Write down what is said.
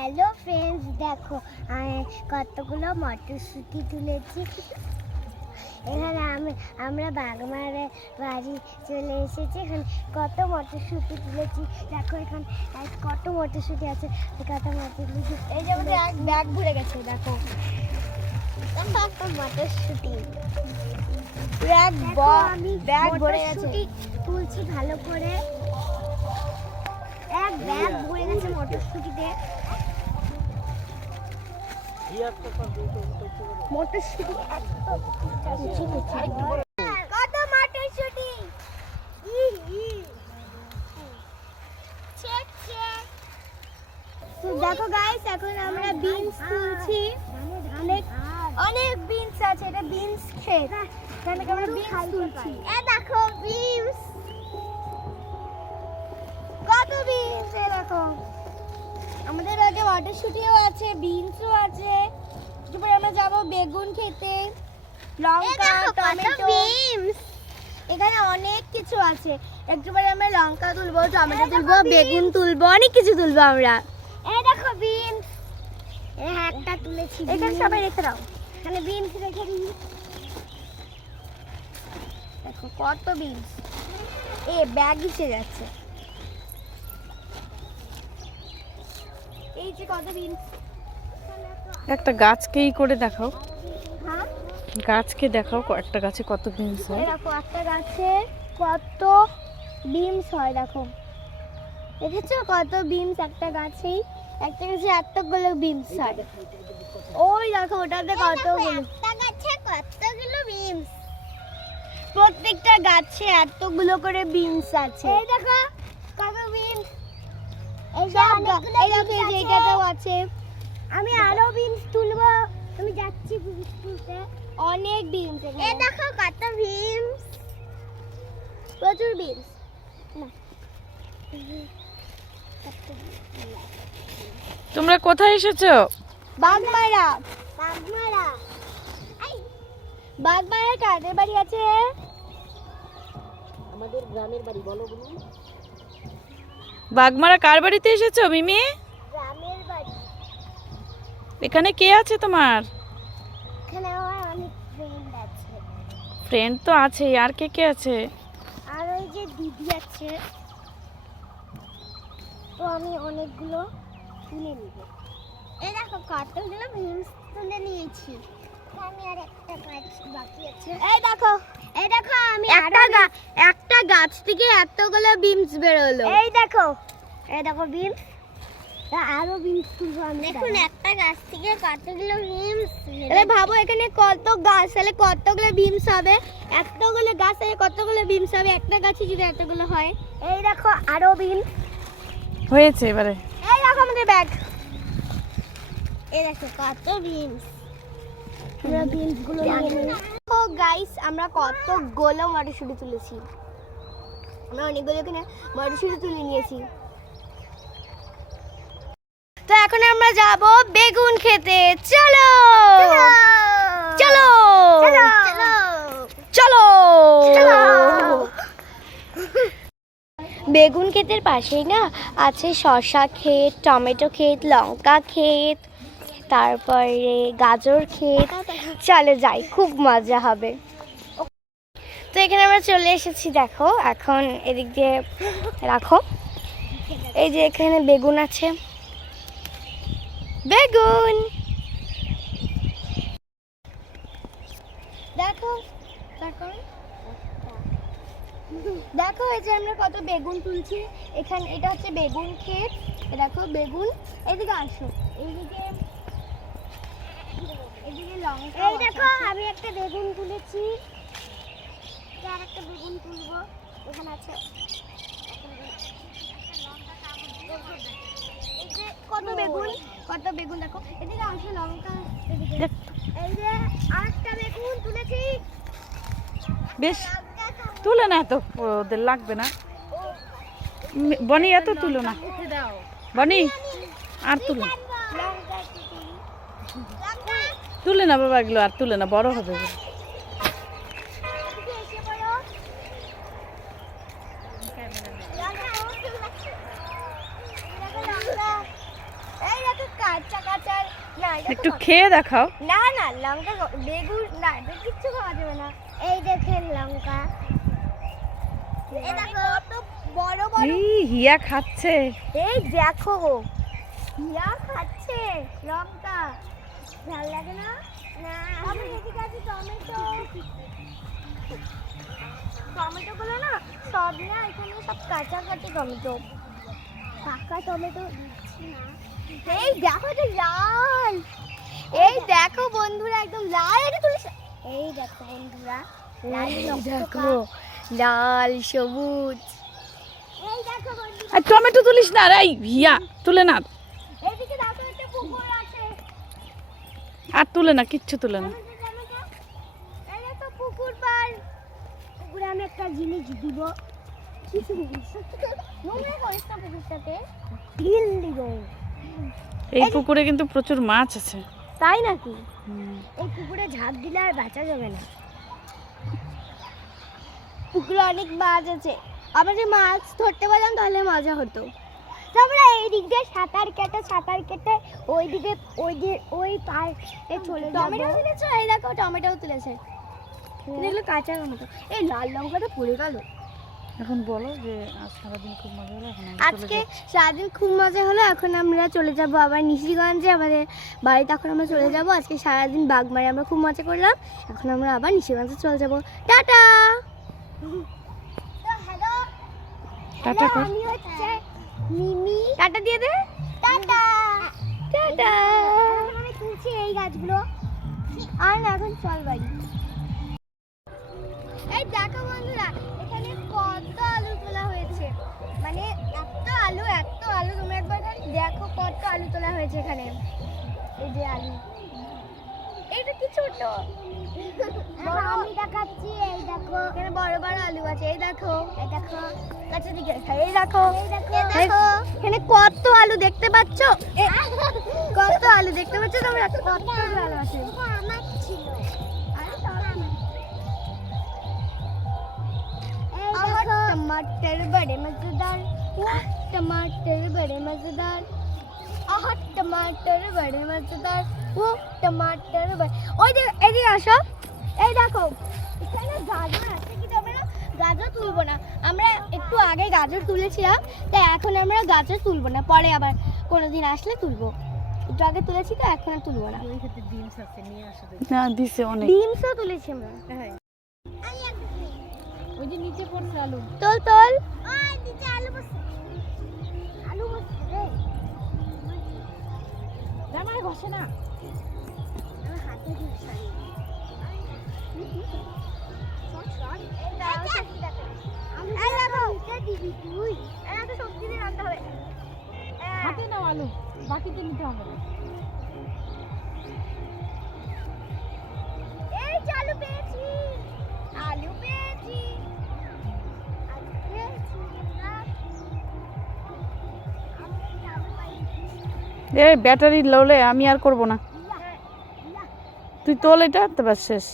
Hello friends, দেখো আমি কতগুলো মটরশুঁটি তুলেছি। এখানে আমরা বাগমারা বাড়ি চলে এসেছি। এখানে কত মটরশুঁটি তুলেছি, দেখো এখানে কত মটরশুঁটি আছে। কত মটরশুঁটি, এই যে আমাদের এক ব্যাগ ভরে গেছে। দেখো একটা মটরশুঁটি ব্যাগ ভরে গেছে। তুলছি ভালো করে, এক ব্যাগ ভরে গেছে মটরশুঁটিতে। মটরশুঁটি কত মটরশুঁটি, তো দেখো গাইস, এখন আমরা বিনস তুলছি। অনেক বিনস আছে, এটা বিনস ক্ষেত। এখানে আমরা বিনস তুলছি। এই দেখো বিনস, কত বিনস, এই দেখো। আমাদের আগে মটরশুঁটিও আছে, বিনসও আছে। তারপরে আমরা যাব বেগুন খেতে, লঙ্কা, টমেটো। এখানে অনেক কিছু আছে। একটুবারে আমরা লঙ্কা তুলবো, টমেটো তুলবো, বেগুন তুলবো, অনেক কিছু তুলবো আমরা। এই দেখো বিনস, এই একটা তুলেছি। এখানে সবাই রেখে দাও, এখানে বিনস রেখে দিই। দেখো কত বিনস, ব্যাগ এসে যাচ্ছে। এই যে কত বিনস। একটা গাছকেই করে দেখাও, হ্যাঁ গাছকে দেখাও একটা গাছে কত বিনস হয়। দেখো একটা গাছে কত বিনস হয়, দেখো দেখেছো কত বিনস একটা গাছেই। একটা গাছে এতগুলো বিনস হয়। ওই দেখো ওটাতে কতগুলো, একটা গাছে কতগুলো বিনস। প্রত্যেকটা গাছে এতগুলো করে বিনস আছে। এই দেখো কত বিনস, এইটাতেও আছে। আমি আরো বিনস তুলবো, আমি যাচ্ছি বিনস তুলতে। অনেক বিনস, এই দেখো কত বিনস, প্রচুর বিনস। তোমরা কোথায় এসেছো? বাগমারা। বাগমারা কাদের বাড়ি আছে? আমাদের গ্রামের বাড়ি। বলো বলুন, বাগমারা কার বাড়িতে এসেছো মিমি? গ্রামের বাড়ি। এখানে কে আছে তোমার? এখানে আমার অনেক ফ্রেন্ড আছে। ফ্রেন্ড তো আছে, আর কে কে আছে? আর ওই যে দিদি আছে। তো আমি অনেকগুলো তুলে নিব। এই দেখো কতগুলো বিনস তুলে নিয়েছি। আমি আর একটা গাছ বাকি আছে। এই দেখো আমি একটা গাছ থেকে এতগুলো বিনস বেরোলো। এই দেখো বিনস, আরো বিনস তুলবো আমি। দেখুন একটা গাছ থেকে কতগুলো বিনস। তাহলে ভাবো এখানে কত গাছ, তাহলে কতগুলো বিনস হবে। এতগুলো গাছ তাহলে কতগুলো বিনস হবে একটা গাছে যদি এতগুলো হয়। এই দেখো আরো বিনস হয়েছে এবারে। এই দেখো আমাদের ব্যাগ, এই দেখো কত বিনস। আমরা বিনস গুলো নিয়ে নিই। ও গাইস, আমরা কতগুলো মটরশুঁটি তুলেছি। আমরা অনেকগুলো এখানে মটরশুঁটি তুলে নিয়েছি। তো এখন আমরা যাব বেগুন খেতে। চলো চলো চলো চলো। বেগুন ক্ষেতের পাশেই না আছে শসা ক্ষেত, টমেটো ক্ষেত, লঙ্কা ক্ষেত, তারপরে গাজর ক্ষেত। চলে যাই, খুব মজা হবে। তো এখানে আমরা চলে এসেছি। দেখো এখন এদিক দিয়ে রাখো। এই যে এখানে বেগুন আছে, বেগুন দেখো। দেখো এই যে আমরা কত বেগুন তুলছি। এখানে এটা হচ্ছে বেগুন ক্ষেত। দেখো বেগুন, এদিকে আসো, এদিকে লঙ্কা। এই দেখো আমি একটা বেগুন তুলেছি, আর একটা বেগুন তুলবো। এখানে আছে এই যে কত বেগুন দেখো। এদিকে আসো, লঙ্কা এদিকে। এই যে আরেকটা বেগুন তুলেছি। বেশ, তুলে না, তো ওদের লাগবে না। বনি এত তুলো না, বনি আর তুলো, তুলে না বাবা, এগুলো আর তুলে না, বড় হবে। এই দেখো কাঁচা কাঁচা না, এটা তো একটু খেয়ে দেখাও। না না লঙ্কা বেগুন না, এটা কিচ্ছু খাওয়া যাবে না। এই দেখেন লঙ্কা, এই দেখো কত বড় বড়। হিয়া খাচ্ছে। এই দেখো হিয়া খাচ্ছে লঙ্কা, ভালো লাগে না? না আমি এদিকে আছে টমেটো, টমেটো গুলো না সব না এখানে সব কাঁচা কাঁচা টমেটো, পাকা টমেটো দিচ্ছি না। এই দেখো যে লাল, এই দেখো বন্ধুরা একদম লাল, এটা তুলিস। এই দেখো বন্ধুরা লাল, দেখো লাল সবুজ। এই দেখো বন্ধুরা, আর টমেটো তুলিস না রে হিয়া, তুলে না। এইদিকে দেখো একটা পুকুর আছে, আর তুলে না, কিচ্ছু তুলে না। এই দেখো পুকুর পাড়, পুকুরে আমি একটা জিনিস দিব, কিছু নোংরা করিস না পুকুরটাতে, ঢিল দিব। এই পুকুরে কিন্তু প্রচুর মাছ আছে। তাই নাকি? এই পুকুরে ঝাঁপ দিলে আর বাঁচা যাবে না, পুকুরে অনেক মাছ আছে। আমরা যদি মাছ ধরতে পারলাম তাহলে মজা হতো। তো আমরা এই দিক দিয়ে সাঁতার কেটে ওই পাড়ে চলে যাবো। টমেটো তুলেছো? এই দেখো টমেটোও তুলেছে, এগুলো কাঁচা টমেটো। এই লাল লঙ্কাটা পড়ে গেল। এখন বলো যে আজ সারাদিন খুব মজা হলো, এখন আজকে সারাদিন খুব মজা হলো, এখন আমরা চলে যাব আবার নিশিগঞ্জে, আমাদের বাড়িতে এখন আমরা চলে যাব। আজকে সারাদিন বাগমারে আমরা খুব মজা করলাম, এখন আমরা আবার নিশিগঞ্জে চলে যাব। টাটা। টাটা কর। আমি হচ্ছে মিমি, টাটা দিয়ে দে। Tata tata. এখন আমি তুলছি এই গাছগুলো, আর না এখন চল বাড়ি। এই দেখো বন্ধুরা এখানে কত আলু তোলা হয়েছে, মানে এত আলু তুমি একবার খালি দেখো কত আলু তোলা হয়েছে এখানে। এই যে আলু, এইটা কি ছোট, আমি দেখাচ্ছি। এই দেখো এখানে বড় বড় আলু আছে, এই দেখো কাছে দিকে এই দেখো এখানে কত আলু দেখতে পাচ্ছ, কত আলু দেখতে পাচ্ছ তোমরা, কত আলু আছে। আমার ছিল टमाटर बड़े मजेदार, टमाटर बड़े मजेदार, टमाटर बड़े मजेदार, वो टमाटर बड़े। ওই যে এদিকে আসো, এই দেখো এখানে গাজর আছে, কিন্তু আমরা গাজর তুলবো না, আমরা একটু আগে গাজর তুলেছিলাম, তাই এখন আমরা গাজর তুলবো না, পরে আবার কোনোদিন আসলে তুলবো। একটু আগে তুলেছি তো এখন আর তুলবো না। না দিছে অনেক, বিনসও তুলেছি আমরা। ওই যে নিচে পড়ছে আলু। তোল তোল, ওই নিচে আলু বসে, আলু বসে রে, জামাই ঘষে না, আমার হাতে ঘষে। এই দেখো নিচে দিবি তুই, এই তো সবজি দিয়ে রান্না হবে। হাতে নাও আলু, বাকিতে নিতে হবে। এই যে আলু পেয়েছি, আলু পেয়েছি। এই ব্যাটারি ললে আমি আর করব না, তুই তোল এটা তো বাস শেষ।